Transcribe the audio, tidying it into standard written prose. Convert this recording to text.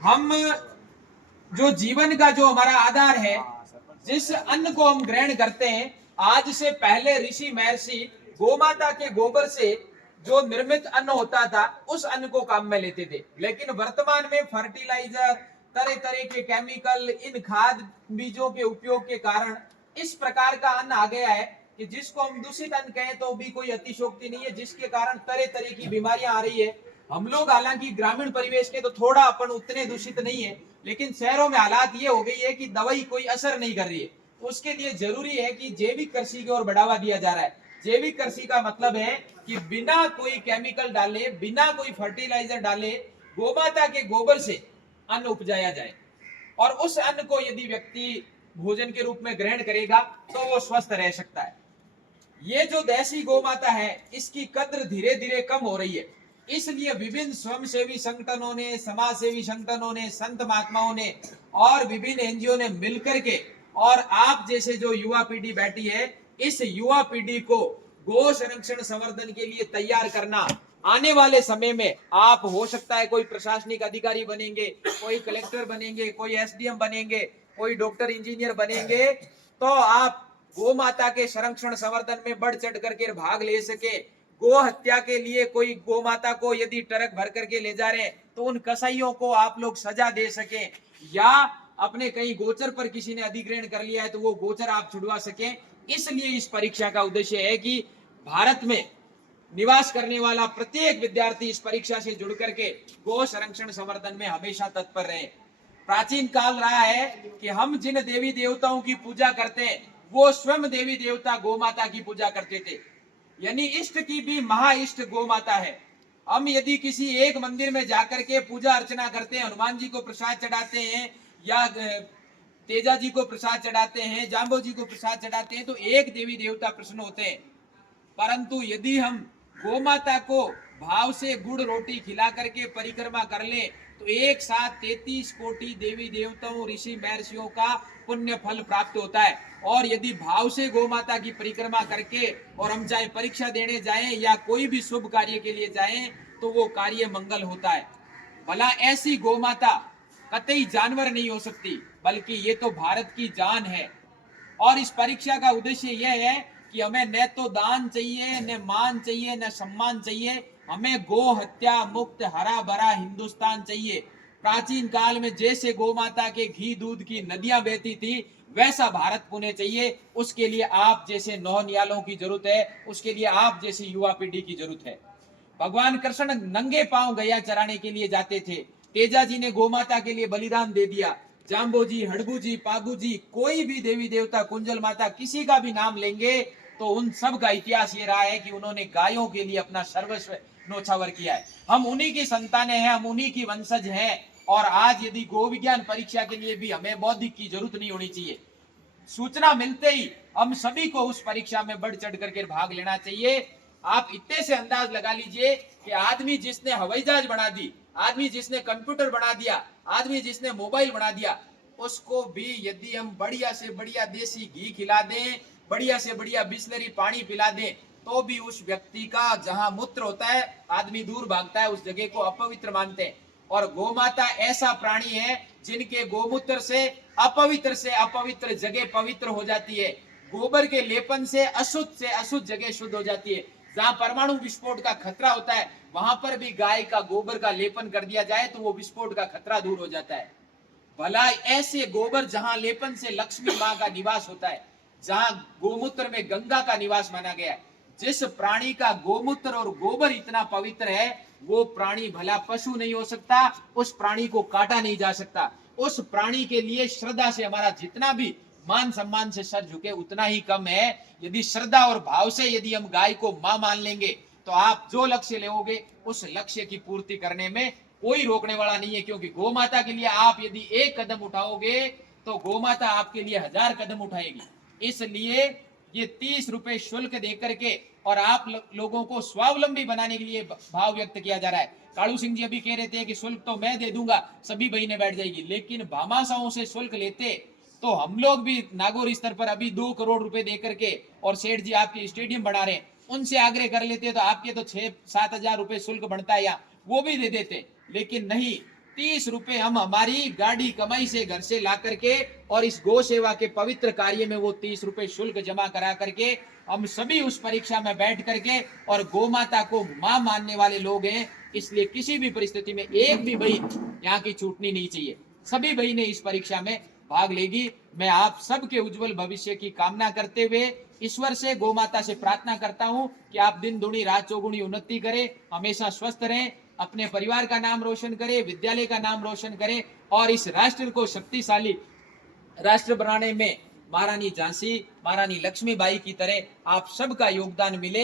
हम जो जीवन का जो हमारा आधार है, जिस अन्न को हम ग्रहण करते हैं, आज से पहले ऋषि महर्षि गोमाता के गोबर से जो निर्मित अन्न होता था उस अन्न को काम में लेते थे। लेकिन वर्तमान में फर्टिलाइजर, तरह तरह के केमिकल, इन खाद बीजों के उपयोग के कारण इस प्रकार का अन्न आ गया है कि जिसको हम दूषित अन्न कहें तो भी कोई अतिशोक्ति नहीं है, जिसके कारण तरह तरह की बीमारियां आ रही है। हम लोग हालांकि ग्रामीण परिवेश के तो थोड़ा अपन उतने दूषित नहीं है, लेकिन शहरों में हालात ये हो गई है कि दवाई कोई असर नहीं कर रही है। तो उसके लिए जरूरी है कि जैविक कृषि की ओर बढ़ावा दिया जा रहा है। जैविक कृषि का मतलब है कि बिना कोई केमिकल डाले, बिना कोई फर्टिलाइजर डाले, गोमाता के गोबर से अन्न उपजाया जाए और उस अन्न को यदि व्यक्ति भोजन के रूप में ग्रहण करेगा तो वो स्वस्थ रह सकता है। ये जो देसी गौमाता है इसकी कद्र धीरे धीरे कम हो रही है। इसलिए विभिन्न स्वयंसेवी संगठनों ने, समाज सेवी संगठनों ने, संत महात्माओं ने और विभिन्न एनजीओ ने मिलकर के, और आप जैसे जो युवा पीढ़ी बैठी है, इस युवा पीढ़ी को गो संरक्षण संवर्धन के लिए तैयार करना। आने वाले समय में आप हो सकता है कोई प्रशासनिक अधिकारी बनेंगे, कोई कलेक्टर बनेंगे, कोई एसडीएम बनेंगे, कोई डॉक्टर इंजीनियर बनेंगे, तो आप गो माता के संरक्षण संवर्धन में बढ़ चढ़ करके भाग ले सके। गो हत्या के लिए कोई गो माता को यदि ट्रक भर करके ले जा रहे हैं तो उन कसाईयों को आप लोग सजा दे सके, या अपने कहीं गोचर पर किसी ने अधिग्रहण कर लिया है तो वो गोचर आप छुड़वा सके। इसलिए इस परीक्षा का उद्देश्य है कि भारत में निवास करने वाला प्रत्येक विद्यार्थी इस परीक्षा से जुड़ करके गो संरक्षण संवर्धन में हमेशा तत्पर रहे। प्राचीन काल रहा है कि हम जिन देवी देवताओं की पूजा करते हैं वो स्वयं देवी देवता गौ माता की पूजा करते थे, यानी इष्ट की भी महा इष्ट गौ माता है। हम यदि किसी एक मंदिर में जाकर के पूजा अर्चना करते हैं, हनुमान जी को प्रसाद चढ़ाते हैं या तेजा जी को प्रसाद चढ़ाते हैं, जाम्बो जी को प्रसाद चढ़ाते हैं, तो एक देवी देवता प्रसन्न होते हैं। परंतु यदि हम गोमाता को भाव से गुड़ रोटी खिला करके परिक्रमा कर ले तो एक साथ 33 कोटि देवी देवताओं, ऋषि महर्षियों का पुण्य फल प्राप्त होता है। और यदि भाव से गोमाता की परिक्रमा करके और हम चाहे परीक्षा देने जाएं या कोई भी शुभ कार्य के लिए जाएं तो वो कार्य मंगल होता है। भला ऐसी गोमाता कतई जानवर नहीं हो सकती, बल्कि ये तो भारत की जान है। और इस परीक्षा का उद्देश्य यह है कि हमें न तो दान चाहिए, न मान चाहिए, न सम्मान चाहिए, हमें गो हत्या मुक्त हरा भरा हिंदुस्तान चाहिए। प्राचीन काल में जैसे गौ माता के घी दूध की नदियां बहती थी वैसा भारत पुणे चाहिए। उसके लिए आप जैसे नौनियालों की जरूरत है, उसके लिए आप जैसी युवा पीढ़ी की जरूरत है। भगवान कृष्ण नंगे पांव गया चराने के लिए जाते थे, तेजा जी ने गोमाता के लिए बलिदान दे दिया। जाम्बो जी, हड़बू जी, पागू जी, कोई भी देवी देवता, कुंजल माता, किसी का भी नाम लेंगे तो उन सब का इतिहास ये रहा है कि उन्होंने गायों के लिए अपना सर्वस्व नौछावर किया है। हम उन्हीं की संतानें हैं, हम उन्हीं की वंशज हैं। और आज यदि गो विज्ञान परीक्षा के लिए भी हमें बौद्धिक की जरूरत नहीं होनी चाहिए। सूचना मिलते ही हम सभी को उस परीक्षा में बढ़ चढ़ करके भाग लेना चाहिए। आप इतने से अंदाज लगा लीजिए कि आदमी जिसने हवाई जहाज बना दी, आदमी जिसने कंप्यूटर बना दिया, आदमी जिसने मोबाइल बना दिया, उसको भी यदि हम बढ़िया से बढ़िया देसी घी खिला दें, बढ़िया से बढ़िया बिस्लरी पानी पिला दें, तो भी उस व्यक्ति का जहां मूत्र होता है आदमी दूर भागता है, उस जगह को अपवित्र मानते हैं। और गोमाता ऐसा प्राणी है जिनके गोमूत्र से अपवित्र जगह पवित्र हो जाती है। गोबर के लेपन से अशुद्ध जगह शुद्ध हो जाती है। जहां परमाणु विस्फोट का खतरा होता है वहां पर भी गाय का गोबर का लेपन कर दिया जाए तो वो विस्फोट का खतरा दूर हो जाता है। भला ऐसे गोबर जहां लेपन से लक्ष्मी माँ का निवास होता है, जहां गोमूत्र में गंगा का निवास माना गया है, जिस प्राणी का गोमूत्र और गोबर इतना पवित्र है वो प्राणी भला पशु नहीं हो सकता, उस प्राणी को काटा नहीं जा सकता। उस प्राणी के लिए श्रद्धा से हमारा जितना भी मान सम्मान से सर झुके उतना ही कम है। यदि श्रद्धा और भाव से यदि हम गाय को मां मान लेंगे तो आप जो लक्ष्य लेोगे उस लक्ष्य की पूर्ति करने में कोई रोकने वाला नहीं है। क्योंकि गौ माता के लिए आप यदि एक कदम उठाओगे तो गौ माता आपके लिए 1000 कदम उठाएगी। इसलिए ये 30 रुपए शुल्क देकर के और आप लोगों को स्वावलंबी बनाने के लिए भाव व्यक्त किया जा रहा है। कालू सिंह जी अभी कह रहे थे कि शुल्क तो मैं दे दूंगा, सभी बहनें बैठ जाएगी, लेकिन भामाशाहों से शुल्क लेते तो हम लोग भी नागौर स्तर पर अभी 2 करोड़ रुपए देकर के, और सेठ जी आपके स्टेडियम बना रहे हैं, उनसे आग्रह कर लेते तो आपके तो 6-7 हजार रुपए शुल्क बनता है, या वो भी दे देते। लेकिन नहीं, 30 रुपए हम हमारी गाड़ी कमाई से घर से ला करके और इस गौ सेवा के पवित्र कार्य में वो 30 रुपए शुल्क जमा करा करके हम सभी उस परीक्षा में बैठ करके और गौ माता को मां मानने वाले लोग हैं, इसलिए किसी भी परिस्थिति में एक भी बहन यहाँ की छूटनी नहीं चाहिए। सभी बहनें इस परीक्षा में भाग लेगी। मैं आप सबके उज्जवल भविष्य की कामना करते हुए ईश्वर से, गौ माता से प्रार्थना करता हूं कि आप दिन दुनी रात चौगुनी उन्नति करें, हमेशा स्वस्थ रहें, अपने परिवार का नाम रोशन करें, विद्यालय का नाम रोशन करें और इस राष्ट्र को शक्तिशाली राष्ट्र बनाने में महारानी झांसी, महारानी लक्ष्मीबाई की तरह आप सबका योगदान मिले।